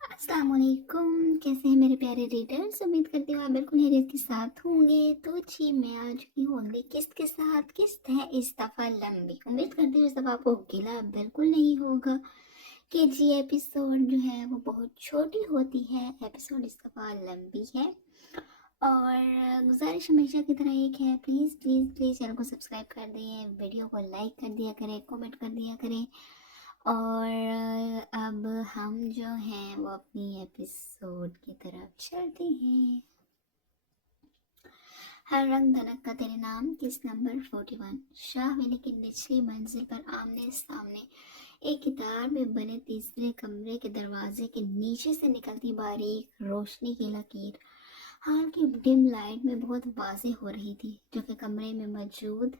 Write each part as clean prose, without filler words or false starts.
अस्सलाम वालेकुम। कैसे हैं मेरे प्यारे रीडर्स? उम्मीद करती हूँ आप बिल्कुल खैरियत के साथ होंगे। तो जी मैं आ चुकी हूँ अगली किस्त के साथ। किस्त है इस दफ़ा लंबी। उम्मीद करती हूँ इस दफ़ा आपको गिला बिल्कुल नहीं होगा कि जी एपिसोड जो है वो बहुत छोटी होती है। एपिसोड इस दफ़ा लंबी है और गुजारिश हमेशा की तरह एक है, प्लीज़ प्लीज़ प्लीज़ चैनल को सब्सक्राइब कर दें, वीडियो को लाइक कर दिया करें, कमेंट कर दिया करें। और अब हम जो हैं वो अपनी एपिसोड की तरफ चलते हैं। हर रंग धनक का तेरे नाम किस नंबर 41। शाह वेली की निचली मंजिल पर आमने सामने एक किताब में बने तीसरे कमरे के दरवाजे के नीचे से निकलती बारीक रोशनी की लकीर हाल की डिम लाइट में बहुत वाज़ेह हो रही थी, जो कि कमरे में मौजूद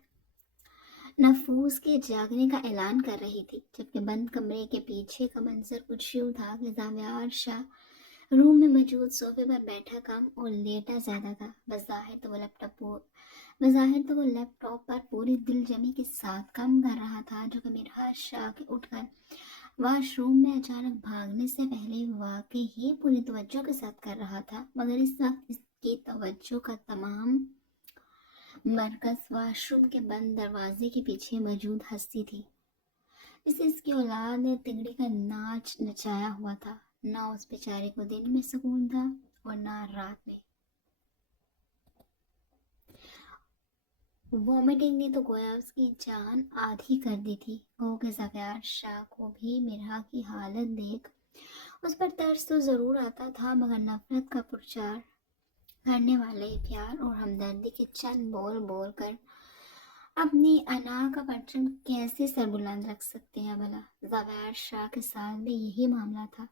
नफूस के जागने का ऐलान कर रही थी। जबकि बंद कमरे के पीछे का मंजर कुछ यूं था कि जावियार शाह रूम में मौजूद सोफे पर बैठा कम और लेटा ज्यादा था। बज़ाहिर तो वो लैपटॉप पर पूरी दिलजमी के साथ काम कर रहा था, जो कि मिरहाज शाह के उठकर वॉशरूम में अचानक भागने से पहले वाकई ही पूरी तवज्जो के साथ कर रहा था। मगर इस वक्त इसकी तवज्जो का तमाम मरकज वॉशरूम के बंद दरवाजे के पीछे मौजूद हस्ती थी जिसे इसकी औलाद ने तिगड़ी का नाच नचाया हुआ था। ना उस बेचारे को दिन में सुकून था और ना रात में। वॉमिटिंग ने तो गोया उसकी जान आधी कर दी थी। गो के ज़फियार शाह को भी मिरहा की हालत देख उस पर तरस तो ज़रूर आता था, मगर नफरत का प्रचार करने वाले प्यार और हमदर्दी के चंद बोल बोल कर अपनी अना का परचम कैसे सरबुलंद रख सकते हैं भला। ज़फियार शाह के साथ भी यही मामला था।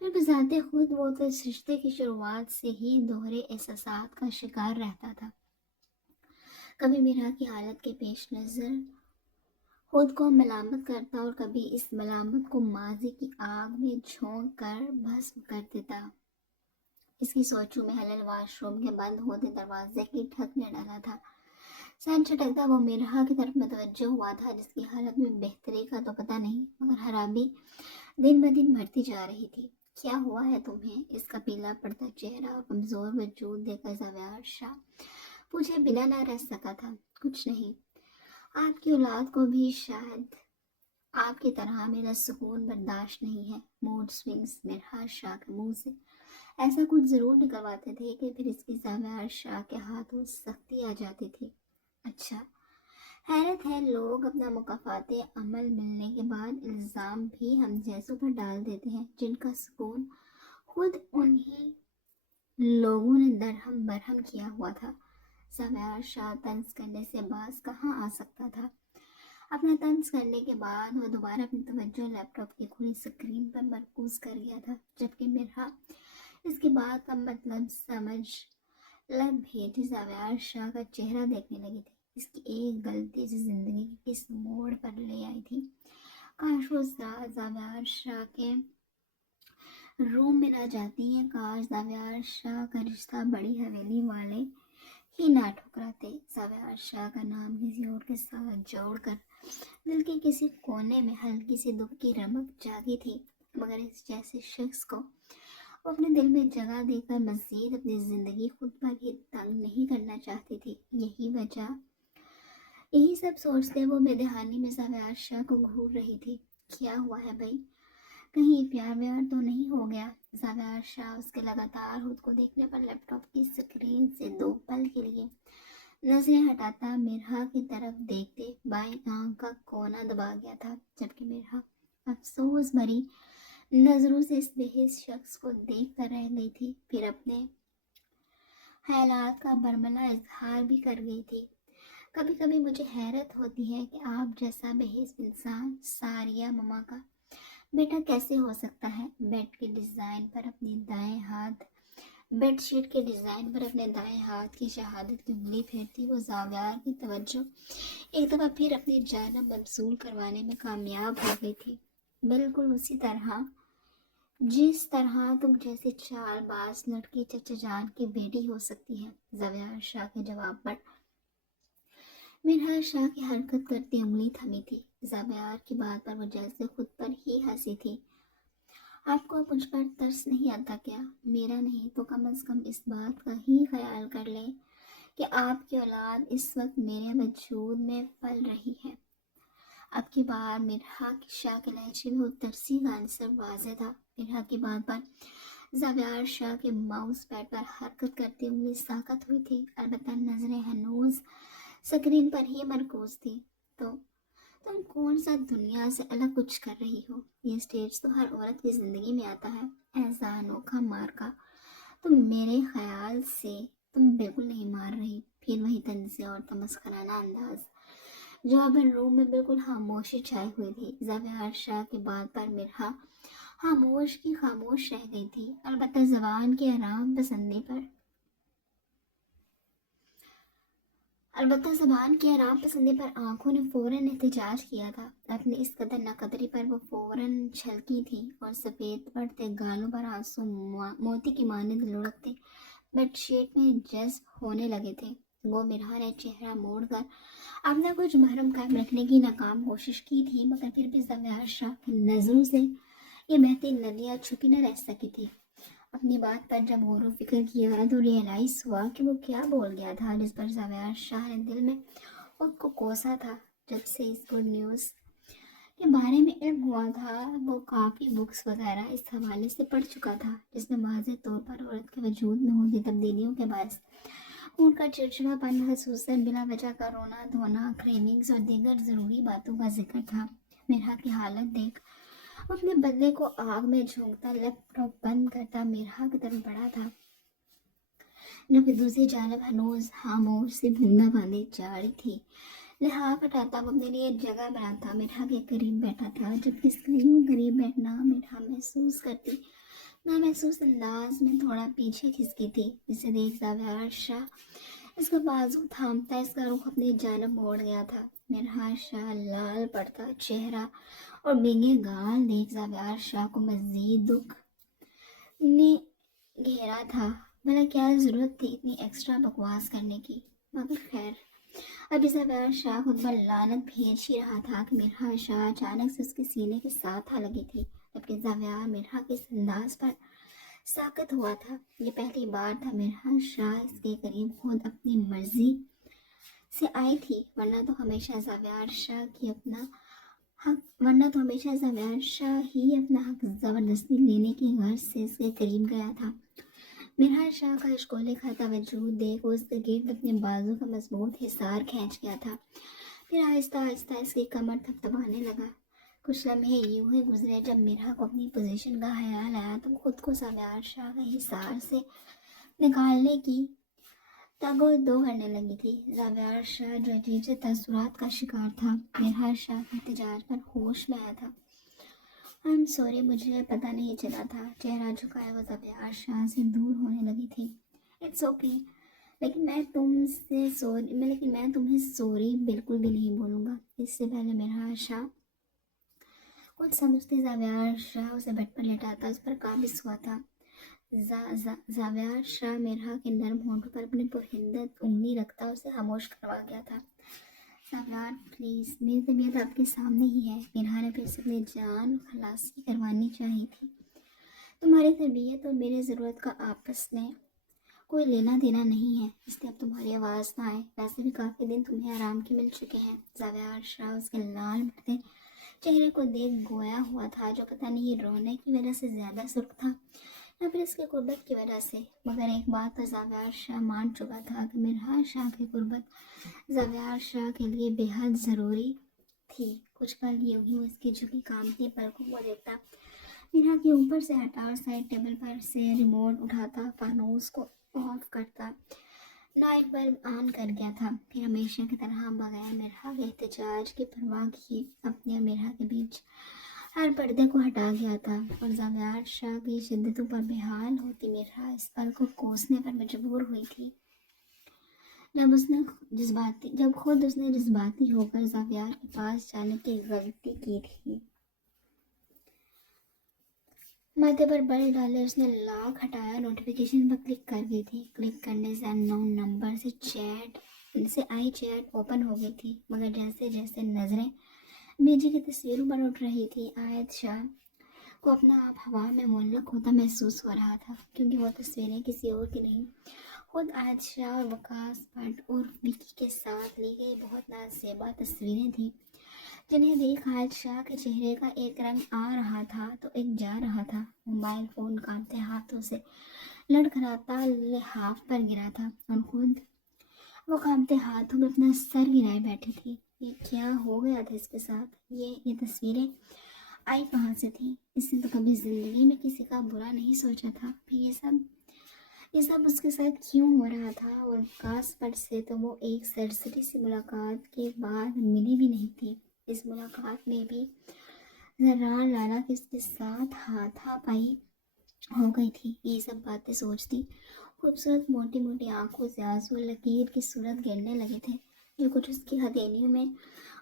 फिर बजाते खुद वो तो इस रिश्ते की शुरुआत से ही दोहरे एहसासात का शिकार रहता था। कभी मीरा की हालत के पेश नज़र खुद को मलामत करता और कभी इस मलामत को माजी की आग में झोंक कर भस्म कर देता। इसकी सोचों में हलल वॉशरूम के बंद होते दरवाजे की ठक ने डाला था। सर झटकता वो मिरहा की तरफ मुतवज्जो हुआ था, जिसकी हालत में बेहतरी का तो पता नहीं, मगर खराबी दिन ब दिन बढ़ती जा रही थी। क्या हुआ है तुम्हें? इसका पीला पड़ता चेहरा और कमजोर वजूद देखकर ज़वेर शाह पूछे बिना ना रह सका था। कुछ नहीं, आपकी औलाद को भी शायद आपकी तरह मेरा सुकून बर्दाश्त नहीं है। मूड स्विंग्स मिरहा शाह के मुंह से ऐसा कुछ जरूर निकलवाते थे कि फिर इसकी ज़वेर शाह के हाथों सख्ती आ जाती थी। अच्छा, हैरत है, लोग अपना मुकाफाते अमल मिलने के बाद इल्ज़ाम भी हम जैसों पर डाल देते हैं, जिनका सुकून खुद उन्हीं लोगों ने दरहम बरहम किया हुआ था। ज़वेर शाह तंज करने से बाज कहाँ आ सकता था। अपना तंज करने के बाद वह दोबारा अपनी तवज्जो लैपटॉप की खुली स्क्रीन पर मरकूज कर गया था, जबकि मिरहा इसके बाद का मतलब समझ लग भेटी ज़वेर शाह का चेहरा देखने लगी थी। इसकी एक गलती से जिंदगी के किस मोड़ पर ले आई थी। काश वो ज़वेर शाह के रूम में ना जाती है। काश ज़वेर शाह का रिश्ता बड़ी हवेली वाले ही ना ठुकराते। ज़वेर शाह का नाम किसी और के साथ जोड़कर दिल के किसी कोने में हल्की सी दुख की रमक जागी थी, मगर इस जैसे शख्स को वो अपने दिल में जगह देकर मजीद अपनी जिंदगी खुद पर ही तंग नहीं करना चाहती थी। यही सब सोचते वो बेदहानी में ज़वेर शाह को घूर रही थी। क्या हुआ है भाई? कहीं प्यार व्यार तो नहीं हो गया? ज़वेर शाह उसके लगातार खुद को देखने पर लैपटॉप की स्क्रीन से दो पल के लिए नजरें हटाता मिरहा की तरफ देखते बाएं आंख का कोना दबा गया था, जबकि मिरहा अफसोस भरी नजरों से इस बेहिस शख्स को देख कर रह गई थी। फिर अपने ख्यालात का बरमला इजहार भी कर गई थी। कभी कभी मुझे हैरत होती है कि आप जैसा बेहिस इंसान सारिया ममा का बेटा कैसे हो सकता है। बेडशीट के डिज़ाइन पर अपने दाएं हाथ की शहादत की उंगली फेरती वो ज़ावियार की तवज्जो एक दफ़ा फिर अपनी जानब मबसूल करवाने में कामयाब हो गई थी। बिल्कुल उसी तरह जिस तरह तुम जैसे चालबाज लड़की चचा जान की बेटी हो सकती है। ज़वेर शाह के जवाब पर मिरहा शाह की हरकत करती उंगली थमी थी। ज़वेर की बात पर वो जैसे खुद पर ही हंसी थी। آپ کو اب مجھ پر ترس نہیں آتا کیا؟ میرا نہیں تو کم از کم اس بات کا ہی خیال کر لیں کہ آپ کی اولاد اس وقت میرے وجود میں پل رہی ہے۔ اب کی بار مرحا کی شاہ کے لہجے میں وہ ترسی کا عنصر واضح تھا۔ مرحا کی بات پر زاویار شاہ کے ماؤس پیڈ پر حرکت کرتی انگلی ساکت ہوئی تھی، البتہ نظریں ہنوز سکرین پر ہی مرکوز تھی۔ تو تم کون سا دنیا سے الگ کچھ کر رہی ہو؟ یہ سٹیج تو ہر عورت کی زندگی میں آتا ہے، ایسا انوکھا مارکا تم میرے خیال سے تم بالکل نہیں مار رہی۔ پھر وہی طنزیہ اور تمسخرانہ انداز۔ جواباً روم میں بالکل خاموشی چھائی ہوئی تھی۔ زاویار شاہ کی بات پر مرحا خاموش کی خاموش رہ گئی تھی، البتہ زبان کے آرام پسندی پر آنکھوں نے فوراً احتجاج کیا تھا۔ اپنی اس قدر ناقدری پر وہ فوراً چھلکی تھی اور سفید پڑتے گالوں پر آنسو موتی کی مانند لڑکتے بیڈ شیٹ میں جذب ہونے لگے تھے۔ وہ مرحا نے چہرہ موڑ کر اپنا کچھ محرم قائم رکھنے کی ناکام کوشش کی تھی، مگر پھر بھی زاویار شاہ کی نظروں سے یہ بہتی ندیاں چھپی نہ رہ سکی تھی۔ اپنی بات پر جب غور و فکر کیا تو ریئلائز ہوا کہ وہ کیا بول گیا تھا، جس پر زاویار شاہ نے دل میں خود کو کوسا تھا۔ جب سے اس گڈ نیوز کے بارے میں علم ہوا تھا، وہ کافی بکس وغیرہ اس حوالے سے پڑھ چکا تھا، جس میں واضح طور پر عورت کے وجود میں ہوتی تبدیلیوں کے باعث ان کا چڑچڑا پن، خصوصاً بلا وجہ کا رونا دھونا، کریونگز اور دیگر ضروری باتوں کا ذکر تھا۔ مرحا کی حالت دیکھ اپنے بدلے کو آگ میں جھونکتا لیپ ٹاپ بند کرتا مرحا کی طرف بڑھا تھا، جبکہ دوسری جانب ہنوز خاموش سی بھوننا باندھی جا رہی تھی۔ لحاف ہٹاتا وہ اپنے لیے جگہ بناتا مرحا کے قریب بیٹھا تھا، جبکہ اس کا یوں قریب بیٹھنا مرحا محسوس کرتی نامحسوس انداز میں تھوڑا پیچھے کھسکی تھی، جسے دیکھ زاویار شاہ اس کا بازو تھامتا اس کا رخ اپنی جانب موڑ گیا تھا۔ مرحا شاہ لال پڑتا چہرہ اور بھینگے گال دیکھ زاویار شاہ کو مزید دکھ نے گھیرا تھا۔ بھلا کیا ضرورت تھی اتنی ایکسٹرا بکواس کرنے کی؟ مگر خیر، ابھی زاویار شاہ خود پر لعنت بھیج ہی رہا تھا کہ مرحا شاہ اچانک سے اس کے سینے کے ساتھ آ لگی تھی، جبکہ زاویار مرحا کے اس انداز پر ساکت ہوا تھا۔ یہ پہلی بار تھا مرحا شاہ اس کے قریب خود اپنی مرضی سے آئی تھی، ورنہ تو ہمیشہ زاویار شاہ ہی اپنا حق زبردستی لینے کی غرض سے اس کے قریب گیا تھا۔ مرحا شاہ کا اشکولے کھاتا وجود دیکھ وہ اس کے گرد اپنے بازو کا مضبوط حصار کھینچ گیا تھا، پھر آہستہ آہستہ اس کی کمر تھپتھپانے لگا۔ کچھ لمحے یوں ہی گزرے۔ جب مرحا کو اپنی پوزیشن کا خیال آیا تو وہ خود کو زاویار شاہ کے حصار سے نکالنے کی تگ و دو کرنے لگی تھی۔ زاویار شاہ جو عجیب سے تاثرات کا شکار تھا، مرحا شاہ کے احتجاج پر ہوش میں آیا تھا۔ I'm sorry، مجھے پتہ نہیں چلا تھا۔ چہرہ جھکائے وہ زاویار شاہ سے دور ہونے لگی تھی۔ It's okay، لیکن میں تمہیں سوری بالکل بھی نہیں بولوں گا۔ اس سے پہلے مرحا شاہ کچھ سمجھتے زاویار شاہ اسے بیڈ پر لٹاتا اس پر قابض ہوا تھا۔ زاویار شاہ مرحا کے نرم ہونٹوں پر اپنی پرحدت انگلی رکھتا اسے خاموش کروا گیا تھا۔ زاویار پلیز، میری طبیعت آپ کے سامنے ہی ہے۔ مرحا نے پھر سے اپنی جان خلاصی کروانی چاہی تھی۔ تمہاری تربیت اور میری ضرورت کا آپس میں کوئی لینا دینا نہیں ہے، اس لیے اب تمہاری آواز نہ آئے۔ ویسے بھی کافی دن تمہیں آرام کے مل چکے ہیں۔ زاویار شاہ اس کے لال بڑھتے چہرے کو دیکھ گویا ہوا تھا، جو پتہ نہیں رونے کی وجہ سے زیادہ سرخ تھا یا پھر اس کی قربت کی وجہ سے۔ مگر ایک بات تو زاویار شاہ مان چکا تھا کہ مرحا شاہ کی قربت زاویار شاہ کے لیے بے حد ضروری تھی۔ کچھ پل یوں ہی اس کی جھکی کانپتی پلکوں کو دیکھتا مرحا کے اوپر سے ہٹا اور سائڈ ٹیبل پر سے ریموٹ اٹھاتا فانوس کو آف کرتا۔ نائٹ بلب آن کر گیا تھا، پھر ہمیشہ کی طرح بغیر مرحا کے احتجاج کی پرواہ کیے اپنے اور مرحا کے بیچ ہر پردے کو ہٹا گیا تھا، اور زاویار شاہ کی شدتوں پر بحال ہوتی مرحا اس پل کو کوسنے پر مجبور ہوئی تھی جب خود اس نے جذباتی ہو کر زاویار کے پاس جانے کی غلطی کی تھی۔ ماتھے پر بل ڈالے اس نے لاک ہٹایا، نوٹیفیکیشن پر کلک کر گئی تھی۔ کلک کرنے سے ان نون نمبر سے آئی چیٹ اوپن ہو گئی تھی، مگر جیسے جیسے نظریں بیجی کی تصویروں پر اٹھ رہی تھی، آیت شاہ को अपना आप हवा में मुअल्लक़ होता महसूस हो रहा था, क्योंकि वो तस्वीरें किसी और की नहीं, खुद आयशा और वकास भट्ट और विकी के साथ ली गई बहुत नाज़ेबा तस्वीरें थीं, जिन्हें देख आयशा के चेहरे का एक रंग आ रहा था तो एक जा रहा था। मोबाइल फ़ोन कांपते हाथों से लड़खड़ाता लिहाफ पर गिरा था और खुद वो कांपते हाथों में अपना सर गिराए बैठी थी। ये क्या हो गया था इसके साथ? ये तस्वीरें आई कहाँ से थी? इसने तो कभी जिंदगी में किसी का बुरा नहीं सोचा था, फिर ये सब उसके साथ क्यों हो रहा था? और काश पर से तो वो एक सरसरी सी मुलाकात के बाद मिली भी नहीं थी। इस मुलाकात में भी जरा लाला के उसके साथ हाथापाई हो गई थी। ये सब बातें सोचती खूबसूरत मोटी मोटी आंखों से आंसू लकीर की सूरत गिरने लगे थे, जो कुछ उसकी हथेलियों में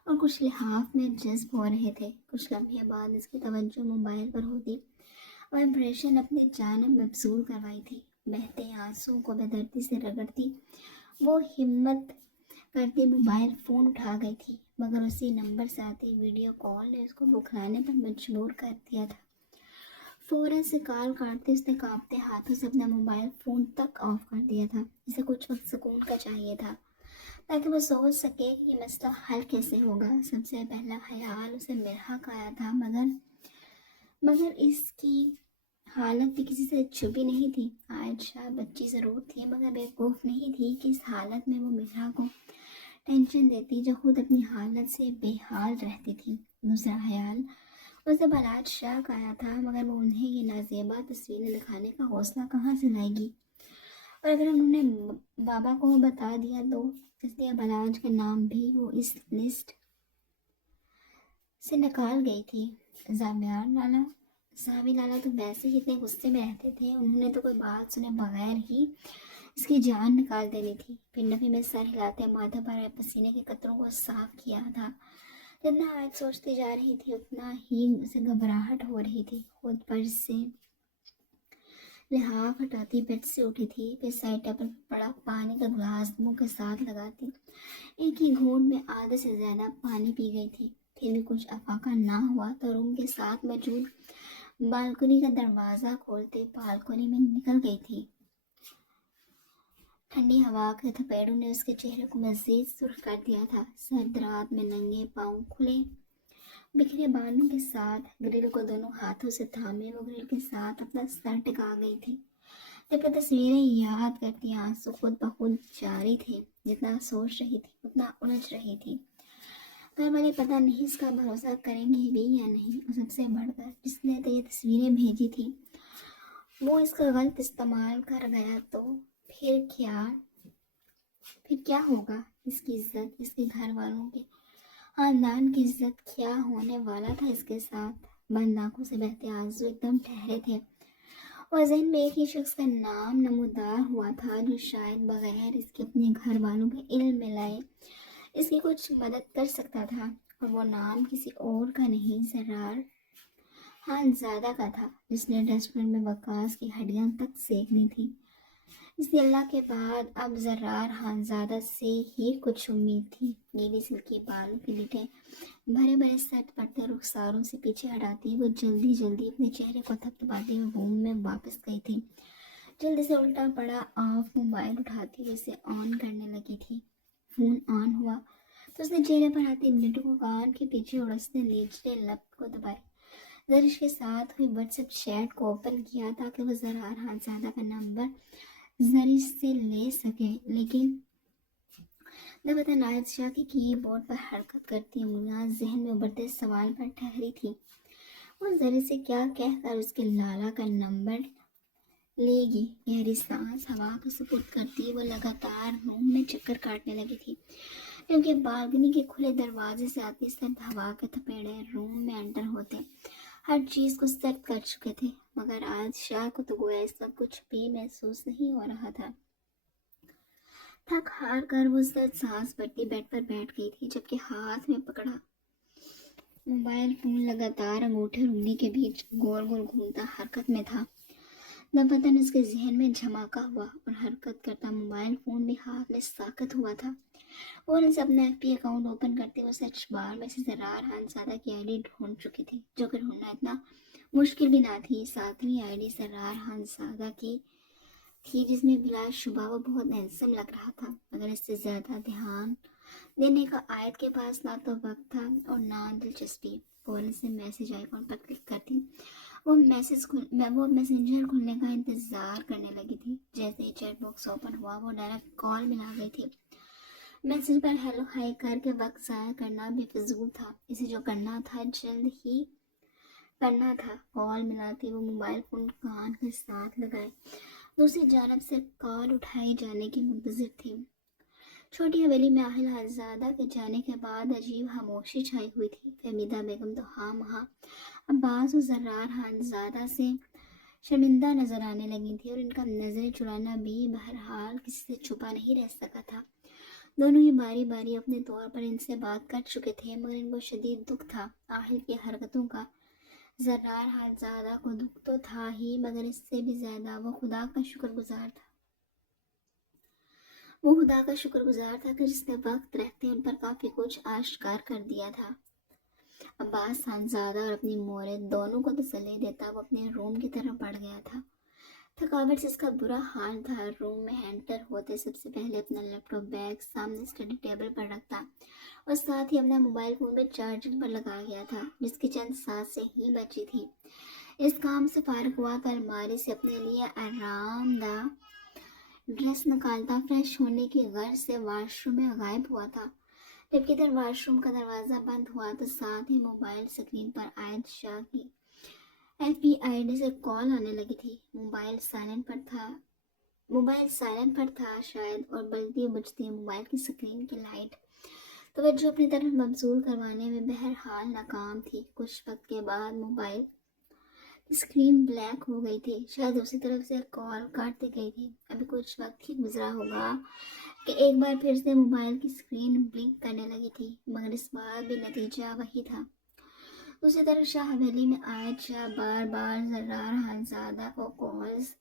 और कुछ लिहाफ में जज्ब हो रहे थे। कुछ लम्हे बाद इसकी तवज्जो मोबाइल पर होती, वाइब्रेशन अपनी जानब मबसूल करवाई थी। बहते आंसुओं को बेदर्दी से रगड़ती वो हिम्मत करती मोबाइल फ़ोन उठा गई थी, मगर उसी नंबर से आती वीडियो कॉल ने उसको बुखलाने पर मजबूर कर दिया था। फ़ौरन से कॉल काटते उसने कांपते हाथों से अपना मोबाइल फ़ोन तक ऑफ कर दिया था। इसे कुछ वक्त सुकून का चाहिए था, ताकि वो सोच सके कि ये मसला हल कैसे होगा। सबसे पहला ख्याल उसे मिरहा का आया था, मगर इसकी हालत भी किसी से छुपी नहीं थी। आयशा बच्ची ज़रूर थी, मगर बेवकूफ़ नहीं थी कि इस हालत में वो मिरहा को टेंशन देती, जो खुद अपनी हालत से बेहाल रहती थी। दूसरा ख्याल उसे बारात शक आया था, मगर वो उन्हें ये नाज़ेबा तस्वीरें दिखाने का हौसला कहाँ से लाएगी? और अगर उन्होंने बाबा को बता दिया तो? इसलिए बारात का नाम भी वो इस लिस्ट से निकाल गई थी। जावी लाला तो वैसे ही इतने गुस्से में रहते थे, उन्होंने तो कोई बात सुने बगैर ही इसकी जान निकाल देनी थी। फिर नफी में सर हिलाते माथे पर आए पसीने के कतरों को साफ किया था। जितना आज सोचती जा रही थी, उतना ही उसे घबराहट हो रही थी। खुद पर से लिहाफ हटाती बेड से उठी थी, फिर साइड टेबल पर पड़ा पानी का गिलास मुंह के साथ लगाती एक ही घूंट में आधे से ज्यादा पानी पी गई थी। फिर भी कुछ अफाका ना हुआ तो रूम के साथ मौजूद बालकनी का दरवाज़ा खोलते बालकनी में निकल गई थी। ठंडी हवा के थपेड़ों ने उसके चेहरे को मज़ीद सुर्ख कर दिया था। सर्द रात में नंगे पाँव खुले बिखरे बालों के साथ ग्रिल को दोनों हाथों से थामे वो ग्रिल के साथ अपना सर टिका गई थी। जबकि तस्वीरें याद करती आंसू खुद ब खुद जारी थे। जितना सोच रही थी उतना उलझ रही थी। घर वाले पता नहीं इसका भरोसा करेंगे भी या नहीं, और सबसे बढ़कर जिसने तो ये तस्वीरें भेजी थी वो इसका गलत इस्तेमाल कर गया तो फिर क्या होगा? इसकी इज्जत, इसके घर वालों के खानदान की इज्जत, क्या होने वाला था इसके साथ? बंद आंखों से बहते आंसू एकदम ठहरे थे और ज़हन में एक ही शख्स का नाम नमूदार हुआ था, जो शायद बगैर इसके अपने घर वालों के इल्म में लाए इसकी कुछ मदद कर सकता था। और वो नाम किसी और का नहीं, जरार खानज़ादा का था, जिसने डस्टबिन में वकास की हड्डियां तक सेकनी थी। इसलिए अल्लाह के बाद अब जरार खानज़ादा से ही कुछ उम्मीद थी। नीली सिल्की बालों की लिटें भरे भरे सट पड़ते रुखसारों से पीछे हटाती वो जल्दी जल्दी अपने चेहरे को थपथपाती हुए रूम में वापस गई थी। जल्दी से उल्टा पड़ा ऑफ मोबाइल उठाती हुए इसे ऑन करने लगी थी। फ़ोन ऑन हुआ तो उसने चेहरे पर आती मिनटों को कान के पीछे और उसने नीचले लब को दबाए जरिश के साथ हुई व्हाट्सएप चैट को ओपन किया ताकि वो जरार खानज़ादा का नंबर जरिश से ले सके। लेकिन दबतन आयशा की कीबोर्ड पर हरकत करती उंगलियां जहन में उभरते सवाल पर ठहरी थी। वो जरिश से क्या कहकर उसके लाला का नंबर लेगी? गहरी सांस हवा को सुपुर्द करती वो लगातार रूम में चक्कर काटने लगी थी, क्योंकि बालकनी के खुले दरवाजे से आती सर्द हवा के थपेड़े रूम में एंटर होते हर चीज़ को सर्द कर चुके थे। मगर आज शाह को तो गोया इसका कुछ भी महसूस नहीं हो रहा था। थक हार कर वो सर्द सांस भरती बेड पर बैठ गई थी, जबकि हाथ में पकड़ा मोबाइल फोन लगातार अंगूठे और उंगली के बीच गोल गोल घूमता हरकत में था। दबदन उसके जहन में झमाका हुआ और हरकत करता मोबाइल फोन भी हाथ में साकत हुआ था। और उनसे अपना एफबी अकाउंट ओपन करते हुए सर्च बार में से जरार खानज़ादा की आईडी ढूंढ चुकी थी, जो कि ढूंढना इतना मुश्किल भी ना थी। 7वीं आईडी सरार हंसादा की थी, जिसमें बिला शुबा वो बहुत हैंडसम लग रहा था, मगर इससे ज्यादा ध्यान देने का आयत के पास ना तो वक्त था और ना दिलचस्पी। फौरन से मैसेज आइकॉन पर क्लिक करती वो मैसेंजर खुलने का इंतजार करने लगी थी। जैसे ही चैट बॉक्स ओपन हुआ वो डायरेक्ट कॉल मिला गई थी। मैसेज पर हेलो हाय करके वक्त ज़ाया करना भी फिजूल था। इसे जो करना था जल्द ही करना था। कॉल मिलाती वो मोबाइल फोन कान के साथ लगाए दूसरी जानब से कॉल उठाई जाने की मुंतजिर थी। छोटी हवेली में आहिल हरजादा के जाने के बाद अजीब खामोशी छाई हुई थी। फहमीदा बेगम तो हाँ वहाँ अब्बास और जर्रार हरजादा से शर्मिंदा नजर आने लगी थी और इनका नजरें चुराना भी बहरहाल किसी से छुपा नहीं रह सका था। दोनों ही बारी बारी अपने तौर पर इनसे बात कर चुके थे, मगर इनको शदीद दुख था आहिल की हरकतों का। जर्रार हरजादा को दुख तो था ही, मगर इससे भी ज्यादा वो खुदा का शुक्रगुजार था। वो खुदा का शुक्रगुजार था कि जिसने वक्त रहते उन पर काफी कुछ आश्कार कर दिया था। अब्बास खानजादा और अपनी मोरे दोनों को तसल्ली देता वो अपने रूम की तरफ बढ़ गया था। थकावट से इसका बुरा हाल था। रूम में एंटर होते सबसे पहले अपना लैपटॉप बैग सामने स्टडी टेबल पर रखता और साथ ही अपना मोबाइल फोन में चार्जिंग पर लगा गया था, जिसकी चंद सांसें ही बची थी। इस काम से फारिग हुआ तो अलमारी से अपने लिए आरामदा ड्रेस निकालता फ्रेश होने की गर्ज से वॉशरूम में गायब हुआ था। जबकि इधर वॉशरूम का दरवाज़ा बंद हुआ तो साथ ही मोबाइल स्क्रीन पर आयत शाह की FBID से कॉल आने लगी थी। मोबाइल साइलेंट पर था शायद, और बल्कि बुझती मोबाइल की स्क्रीन की लाइट तवज्जो अपनी तरफ मबजूल करवाने में बहरहाल नाकाम थी। कुछ वक्त के बाद मोबाइल की स्क्रीन ब्लैक हो गई थी। शायद उसी तरफ से कॉल काट दी गई थी। अभी कुछ वक्त ही गुजरा होगा कि एक बार फिर से मोबाइल की स्क्रीन ब्लिंक करने लगी थी, मगर इस बार भी नतीजा वही था। दूसरी तरफ शाह हवेली में आयत शाह बार बार जर्रार हंसादा को कॉल्स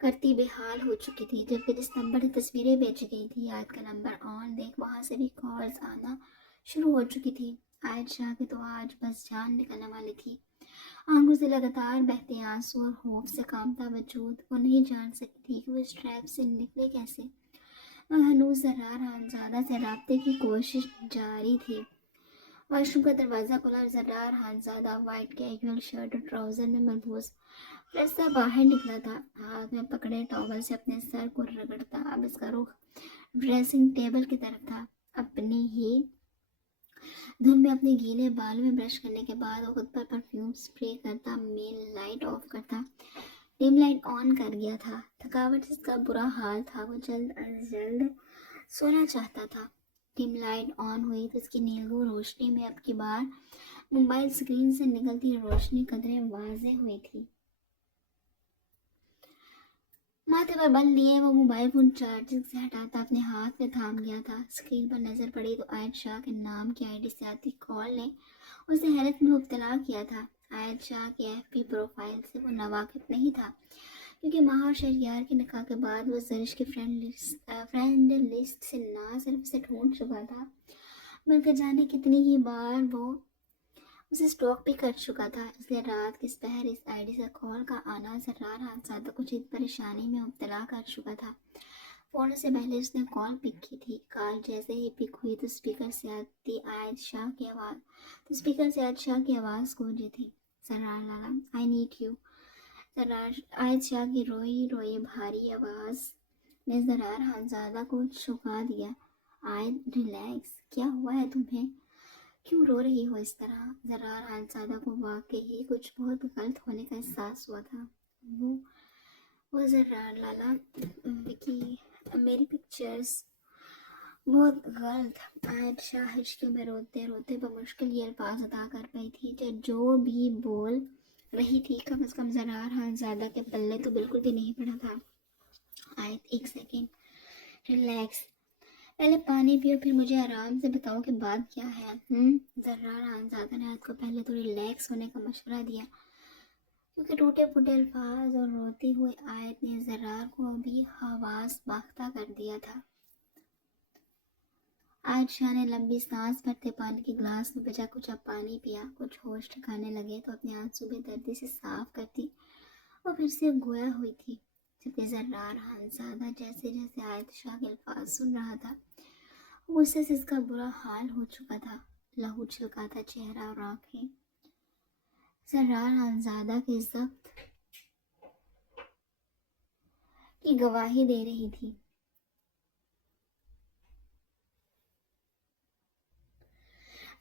करती बेहाल हो चुकी थी। जबकि जिस नंबर से तस्वीरें भेजी गई थी, आयत का नंबर ऑन देख वहां से भी कॉल्स आना शुरू हो चुकी थी। आयत शाह की तो आज बस जान निकलने वाली थी। आंखों से लगातार बहते आंसू और खौफ से कांपता वजूद। वो नहीं जान सकती थी कि वो इस ट्रैप से निकले कैसे। हनूज जर्रार हंसादा से राब्ते की कोशिश जारी थी। वॉशरूम का दरवाज़ा खुला और जर्रार हंसादा वाइट कैजुअल शर्ट और ट्राउज़र में मलबूस रास्ता बाहर निकला था। हाथ में पकड़े टॉवल से अपने सर को रगड़ता। अब इसका रुख ड्रेसिंग टेबल की तरफ था। अपनी ही धुन में अपने गीले बालों में ब्रश करने के बाद वो खुद पर परफ्यूम स्प्रे करता, मेन लाइट ऑफ करता, डिम लाइट ऑन कर गया था। थकावट से इसका बुरा हाल था। वो जल्द अज जल्द सोना चाहता था। डिम लाइट ऑन हुई तो इसकी नीलगू रोशनी में अब की बार मोबाइल स्क्रीन से निकलती रोशनी कदरे वाज़ेह हुई थी। माथे पर बल लिए वो मोबाइल फोन चार्जिंग से हटाता अपने हाथ में थाम गया था। स्क्रीन पर नजर पड़ी तो आयत शाह के नाम की आईडी से आती कॉल ने उसे हैरत में मुब्तला किया था। आयत शाह के FB प्रोफाइल से वो नावाकिफ नहीं था, क्योंकि माह और शहरियार के निकाह के बाद वो जरिश की फ्रेंड लिस्ट से ना सिर्फ उसे ढूंढ चुका था, बल्कि जाने कितनी ही बार वो उसे स्टॉक भी कर चुका था। इसलिए रात की पहर इस आईडी से कॉल का आना जर्रार हंसादा को जिद परेशानी में मुब्तला कर चुका था। फोन से पहले उसने कॉल पिक की थी। कॉल जैसे ही पिक हुई तो स्पीकर से आयत शाह की आवाज़ गूंजी थी। जर्रार लाला, आई नीड यू। जर्रार आयत शाह की रोई रोई भारी आवाज़ ने जर्रार हंसादा को चौंका दिया। आयत, रिलैक्स, क्या हुआ है तुम्हें? क्यों रो रही हो इस तरह? जर्रार हंसादा को वाकई कुछ बहुत गलत होने का एहसास हुआ था। वो जर्रार लाला, विकी, मेरी पिक्चर्स बहुत गलत। आयत शाह हिचकियों में रोते रोते बमुश्किल ये अल्फाज अदा कर पाई थी कि जो भी बोल रही थी कम से कम जर्रार हंसादा के पल्ले तो बिल्कुल भी नहीं पड़ा था। आयत, एक सेकेंड, रिलैक्स, पहले पानी पियो, फिर मुझे आराम से बताओ कि बात क्या है। जर्रार हंसादा ने आयत को पहले तो रिलैक्स होने का मशवरा दिया, क्योंकि टूटे फूटे अल्फाज और रोती हुई आयत ने जर्रार को अभी हवास बाख्ता कर दिया था। عائشہ نے لمبی سانس بھرتے پانی کے گلاس میں بچا کچھ اب پانی پیا، کچھ ہوش ٹھکانے لگے تو اپنے آنسو بے دردی سے صاف کرتی اور پھر سے گویا ہوئی تھی، جبکہ زرار خانزادہ جیسے جیسے عائشہ کے الفاظ سن رہا تھا غصے سے اس کا برا حال ہو چکا تھا، لہو چھلکا تھا چہرہ اور آنکھیں زرار خانزادہ کے ضبط کی گواہی دے رہی تھی۔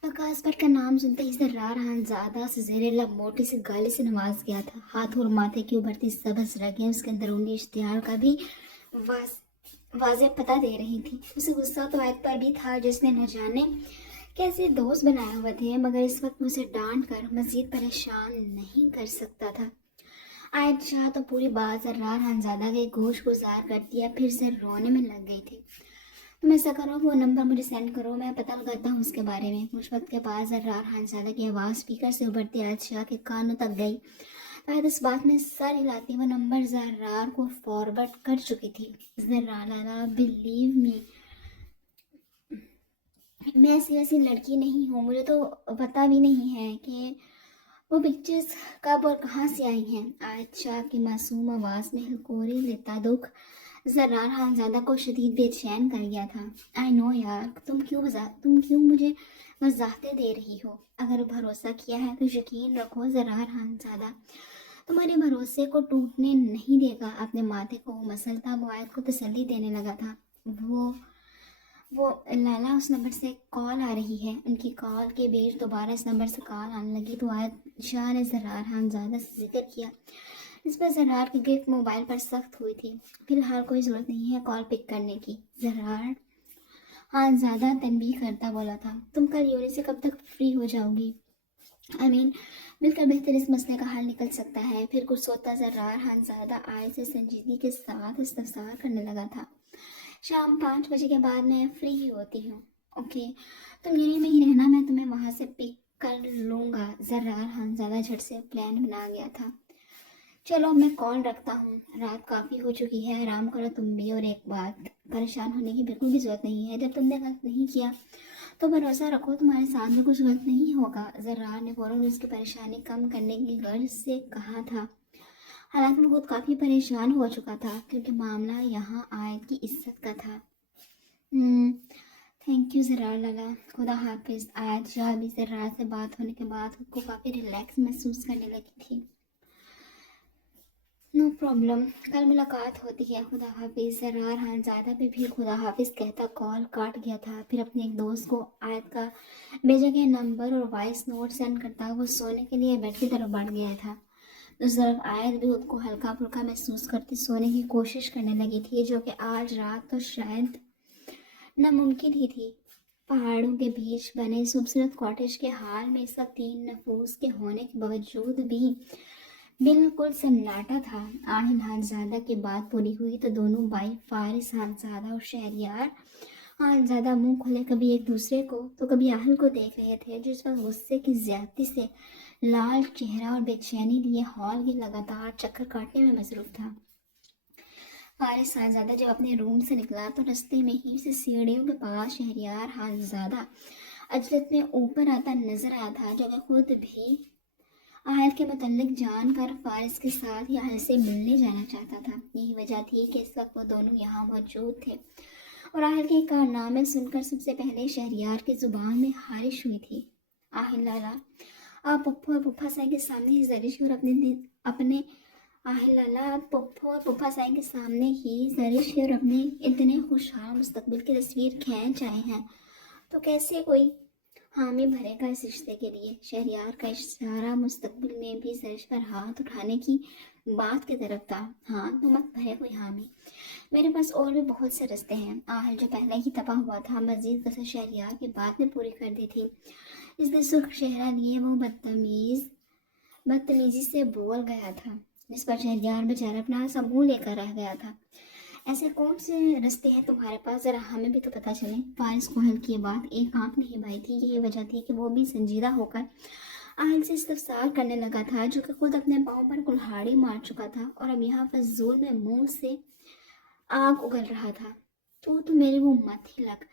وقاص بٹ کا نام سنتے ہی زرار خانزادہ سے زیر لب موٹی سی گالی سے نواز گیا تھا، ہاتھ اور ماتھے کی ابھرتی سبز رگیں اس کے اندرونی اشتعال کا بھی واضح پتہ دے رہی تھی۔ اسے غصہ تو عائد پر بھی تھا جس نے نہ جانے کیسے دوست بنائے ہوئے تھے، مگر اس وقت اسے ڈانٹ کر مزید پریشان نہیں کر سکتا تھا۔ عائشہ تو پوری بات زرار خانزادہ کے گوش گزار کر دیا، پھر سے رونے میں لگ گئی تھی۔ تم ایسا کرو، وہ نمبر مجھے سینڈ کرو، میں پتہ لگاتا ہوں اس کے بارے میں۔ کچھ وقت کے بعد زرار خانزادہ کی آواز اسپیکر سے ابھرتی عائشہ کے کانوں تک گئی۔ عائد اس بات میں سر ہلاتی وہ نمبر زرار کو فارورڈ کر چکی تھی۔ زرار لالا بلیو می، میں ایسی ویسی لڑکی نہیں ہوں، مجھے تو پتہ بھی نہیں ہے کہ وہ پکچرز کب اور کہاں سے آئی ہیں۔ عائشہ کی معصوم آواز میں ہلکوری لیتا دکھ زرار خانزادہ کو شدید بے چین کر گیا تھا۔ آئی نو یار، تم کیوں مجھے وضاحتیں دے رہی ہو؟ اگر بھروسہ کیا ہے تو یقین رکھو زرار خانزادہ تمہارے بھروسے کو ٹوٹنے نہیں دے گا۔ اپنے ماتھے کو وہ مسلتا وہ عائد کو تسلی دینے لگا تھا۔ وہ لالا، اس نمبر سے کال آ رہی ہے۔ ان کی کال کے بیچ دوبارہ اس نمبر سے کال آنے لگی تو عائشہ نے زرار خانزادہ سے ذکر کیا، اس پر زرار کی گرفت موبائل پر سخت ہوئی تھی۔ فی الحال کوئی ضرورت نہیں ہے کال پک کرنے کی، زرار خانزادہ تنبیہ کرتا بولا تھا۔ تم کل یونی سے کب تک فری ہو جاؤ گی؟ مل کر بہتر اس مسئلے کا حل نکل سکتا ہے۔ پھر کچھ سوتا زرار خانزادہ عائد سے سنجیدگی کے ساتھ استفسار کرنے لگا تھا۔ شام 5 بجے کے بعد میں فری ہی ہوتی ہوں۔ اوکے، تم یونی میں ہی رہنا، میں تمہیں وہاں سے پک کر لوں گا۔ زرار خانزادہ جھٹ سے پلان بنا گیا تھا۔ چلو میں کال رکھتا ہوں، رات کافی ہو چکی ہے، آرام کرو تم بھی۔ اور ایک بات، پریشان ہونے کی بالکل بھی ضرورت نہیں ہے، جب تم نے غلط نہیں کیا تو بھروسہ رکھو تمہارے ساتھ میں کچھ غلط نہیں ہوگا۔ زرار نے فوراً اس کی پریشانی کم کرنے کی غرض سے کہا تھا، حالانکہ وہ خود کافی پریشان ہو چکا تھا کیونکہ معاملہ یہاں عائد کی عزت کا تھا۔ تھینک یو زرار لالا، خدا حافظ۔ عائشہ بھی زرار سے بات ہونے کے بعد خود کو کافی ریلیکس محسوس کرنے لگی تھی۔ نو پرابلم، کل ملاقات ہوتی ہے، خدا حافظ۔ زرار خانزادہ بھی خدا حافظ کہتا کال کاٹ گیا تھا، پھر اپنے ایک دوست کو عائد کا بھیجا گیا نمبر اور وائس نوٹ سینڈ کرتا وہ سونے کے لیے بیڈ کی طرف بڑھ گیا تھا۔ اس طرف عائد بھی خود کو ہلکا پھلکا محسوس کرتی سونے کی کوشش کرنے لگی تھی، جو کہ آج رات تو شاید ناممکن ہی تھی۔ پہاڑوں کے بیچ بنے اس خوبصورت کاٹیج کے حال میں اس وقت 3 نفوس کے ہونے کے باوجود بھی بالکل سناٹا تھا۔ عائد خانزادہ کی بات پوری ہوئی تو دونوں بھائی فارس خانزادہ اور شہریار خانزادہ منہ کھلے کبھی ایک دوسرے کو تو کبھی اہل کو دیکھ رہے تھے، جس وقت غصے کی زیادتی سے لال چہرہ اور بے چینی لیے ہال کے لگاتار چکر کاٹنے میں مصروف تھا۔ فارس خانزادہ جب اپنے روم سے نکلا تو رستے میں ہی اسے سیڑھیوں کے پاس شہریار خانزادہ عجلت میں اوپر آتا نظر آیا تھا، جو کہ خود بھی عائد کے متعلق جان کر فارس کے ساتھ ہی اہل سے ملنے جانا چاہتا تھا۔ یہی وجہ تھی کہ اس وقت وہ دونوں یہاں موجود تھے اور عائد کے کارنامے سن کر سب سے پہلے شہریار کی زبان میں خارش ہوئی تھی۔ عائد لالا، آپ پپو اور پپا سائی کے سامنے ہی زرش اور اپنے اتنے خوشحال مستقبل کی تصویر کھینچ آئے ہیں، تو کیسے کوئی حامی بھرے گا اس رشتے کے لیے؟ شہریار کا اشارہ مستقبل میں بھی زرش پر ہاتھ اٹھانے کی بات کی طرف تھا۔ ہاں، تو مت بھرے کوئی حامی، میرے پاس اور بھی بہت سے رستے ہیں۔ آہل جو پہلے ہی تپا ہوا تھا مزید کسر شہریار کی بات نے پوری کر دی تھی۔ اس نے سرخ چہرہ لیے وہ بدتمیزی سے بول گیا تھا، جس پر شہریار بیچارہ اپنا سا منہ لے کر رہ گیا تھا۔ ایسے کون سے رستے ہیں تمہارے پاس؟ ذرا ہمیں بھی تو پتہ چلے۔ فارس کو حل کی بات ایک آنکھ نہیں بھائی تھی، یہی وجہ تھی کہ وہ بھی سنجیدہ ہو کر آہل سے استفسار کرنے لگا تھا، جو کہ خود اپنے پاؤں پر کلہاڑی مار چکا تھا اور اب یہاں فضول میں منہ سے آگ اگل رہا تھا۔ تو میرے وہ مت ہی لگ،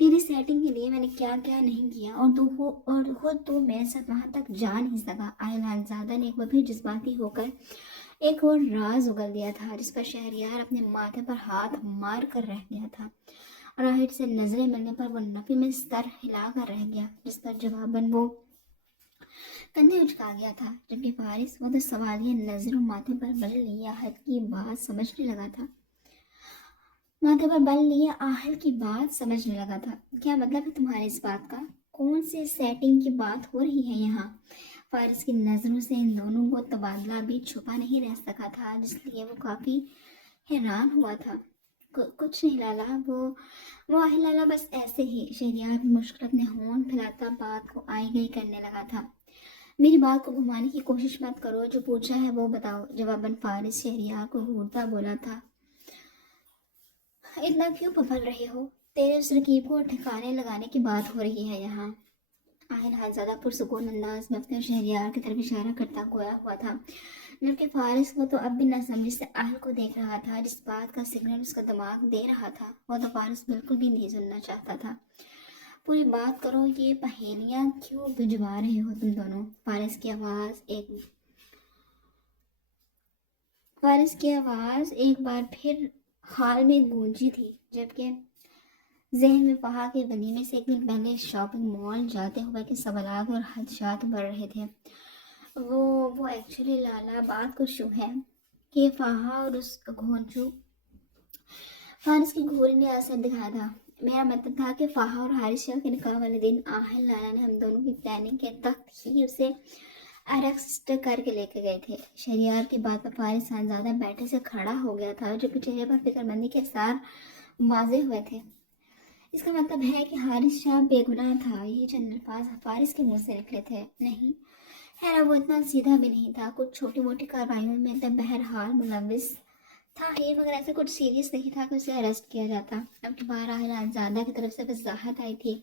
تیری سیٹنگ کے لیے میں نے کیا کیا نہیں کیا، اور خود تو میرے ساتھ وہاں تک جا نہیں سکا۔ اعلان زادہ نے ایک بار پھر جذباتی ہو کر ایک اور راز اگل دیا تھا، جس پر شہریار اپنے ماتھے پر ہاتھ مار کر رہ گیا تھا۔ راہٹ سے نظریں ملنے پر وہ نفی میں سر ہلا کر رہ گیا، جس پر جواباً وہ کندھے اچکا گیا تھا، جبکہ فارس وہ تو سوالیہ نظروں ماتھے پر بل لیے آہل کی بات سمجھنے لگا تھا۔ کیا مطلب ہے تمہارے اس بات کا؟ کون سی سیٹنگ کی بات ہو رہی ہے یہاں؟ فارس کی نظروں سے ان دونوں کو تبادلہ بھی چھپا نہیں رہ سکا تھا، جس لیے وہ کافی حیران ہوا تھا۔ کچھ نہیں لالا، وہ آہل لالا، بس ایسے ہی۔ شہریار بھی مشکل اپنے ہونٹ پھیلاتا بات کو آئی گئی کرنے لگا تھا۔ میری بات کو گھمانے کی کوشش مت کرو، جو پوچھا ہے وہ بتاؤ، جواباً فارس شہریار کو گھورتا بولا تھا۔ اتنا کیوں پھپھل رہے ہو؟ تیرے اس رکیب کو ٹھکانے لگانے کی بات ہو رہی ہے یہاں۔ آہل زیادہ پرسکون انداز میں اپنے شہریار کی طرف اشارہ کرتا گویا ہوا تھا، جبکہ فارس وہ تو اب بھی ناسمجھی سے آہل کو دیکھ رہا تھا۔ جس بات کا سگنل اس کا دماغ دے رہا تھا وہ تو فارس بالکل بھی نہیں سننا چاہتا تھا۔ پوری بات کرو، یہ پہیلیاں کیوں بجوا رہے ہو تم دونوں؟ فارس کی آواز ایک بار پھر حال میں گونجی تھی، جبکہ ذہن میں فہا کے ولیمے سے ایک دن پہلے شاپنگ مال جاتے ہوئے کے سوالات اور خدشات بڑھ رہے تھے۔ وہ ایکچولی لالا بات کچھ یوں ہے کہ فہا اور اس گھونچو فارس کی گھوری نے اثر دکھایا تھا۔ میرا مطلب تھا کہ فہا اور حارث شاہ کے نکاح والے دن آہل لالا نے ہم دونوں کی پلاننگ کے تحت ہی اسے اریسٹ کر کے لے کے گئے تھے۔ شہریار کی بات پر فارس زیادہ بیٹھے سے کھڑا ہو گیا تھا، جبکہ چہرے پر فکر مندی کے آثار واضح ہوئے تھے۔ اس کا مطلب ہے کہ حارث شاہ بے گناہ تھا؟ یہی چند الفاظ فارس کے منہ سے نکلے تھے۔ نہیں، خیر وہ اتنا سیدھا بھی نہیں تھا، کچھ چھوٹی موٹی کارروائیوں میں بہرحال ملوث تھا ہی، مگر ایسا کچھ سیریس نہیں تھا کہ اسے اریسٹ کیا جاتا۔ اب دوبارہ اعلان زادہ کی طرف سے وضاحت آئی تھی۔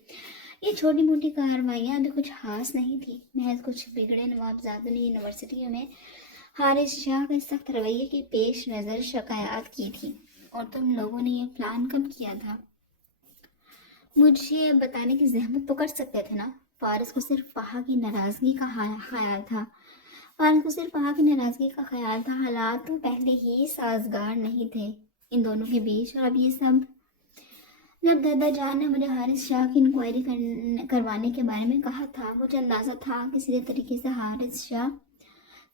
یہ چھوٹی موٹی کارروائیاں بھی کچھ خاص نہیں تھی، محض کچھ بگڑے نوابزادوں نے یونیورسٹیوں میں حارث شاہ کے سخت رویے کی پیش نظر شکایات کی تھی۔ اور تم لوگوں نے یہ پلان کب کیا تھا؟ مجھے بتانے کی زحمت تو کر سکتے تھے نا؟ فارس کو صرف فہا کی ناراضگی کا خیال تھا۔ حالات تو پہلے ہی سازگار نہیں تھے ان دونوں کے بیچ، اور اب یہ سب۔ جب دادا جان نے مجھے حارث شاہ کی انکوائری کروانے کے بارے میں کہا تھا، مجھے اندازہ تھا کہ سیدھے طریقے سے حارث شاہ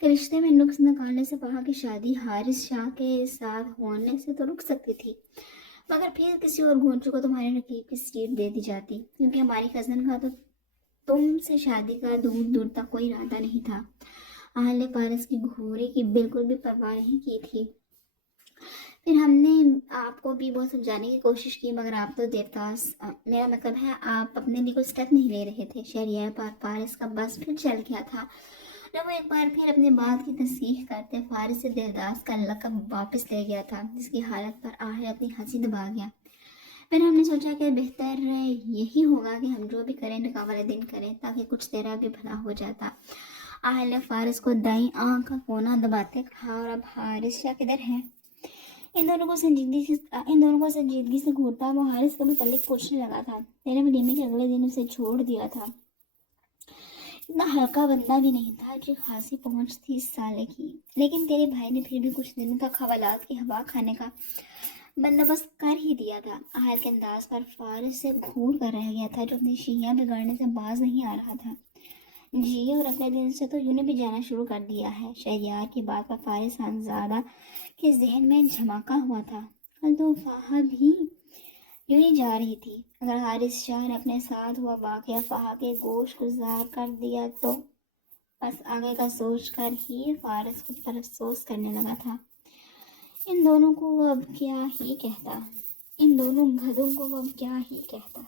کے رشتے میں نقص نکالنے سے فہا کی شادی حارث شاہ کے ساتھ ہونے سے تو رک سکتی تھی، مگر پھر کسی اور گھونچو کو تمہارے رقیب کی سیٹ دے دی جاتی، کیونکہ ہماری کزن کا تو تم سے شادی کا دور دور تک کوئی ارادہ نہیں تھا۔ آہل نے فارس کی گھوری کی بالکل بھی پرواہ نہیں کی تھی۔ پھر ہم نے آپ کو بھی وہ سمجھانے کی کوشش کی، مگر آپ تو دیوتاس، میرا مطلب ہے آپ اپنے لیے کوئی اسٹیپ نہیں لے رہے تھے۔ شہریار پر فارس کا بس پھر چل گیا تھا، جب وہ ایک بار پھر اپنی بات کی تصحیح کرتے فارس سے دیوداس کا لقب واپس لے گیا تھا، جس کی حالت پر آہل اپنی ہنسی دبا گیا۔ پھر ہم نے سوچا کہ بہتر یہی ہوگا کہ ہم جو بھی کریں نکاح والے دن کریں، تاکہ کچھ تیرا بھی بھلا ہو جاتا۔ آہل نے فارس کو دائیں آنکھ کا کونا دباتے کہا، اور اب حارث شاہ کدھر ہے؟ ان دونوں کو سنجیدگی سے گھورتا وہ حارث کے متعلق پوچھنے لگا تھا۔ تیرے ولیمے کے اگلے دن اسے چھوڑ دیا تھا۔ اتنا ہلکا بندہ بھی نہیں تھا، جو خاصی پہنچ تھی اس سالے کی، لیکن تیرے بھائی نے پھر بھی کچھ دنوں تک حوالات کی ہوا کھانے کا بندوبست کر ہی دیا تھا۔ آہل کے انداز پر فارس سے گھور کر رہ گیا تھا، جو اپنی شیعہ بگاڑنے سے باز نہیں آ رہا تھا۔ جی، اور اگلے دن سے تو یوں نے بھی جانا شروع کر دیا ہے۔ شہریار کی بات پر فارس خانزادہ کے ذہن میں جھماکا ہوا تھا۔ کل تو فہا بھی یوں ہی جا رہی تھی۔ اگر حارث شاہ نے اپنے ساتھ ہوا واقعہ فہا کے گوش گزار کر دیا تو بس آگے کا سوچ کر ہی فارس خود پر افسوس کرنے لگا تھا۔ ان دونوں گدھوں کو وہ اب کیا ہی کہتا۔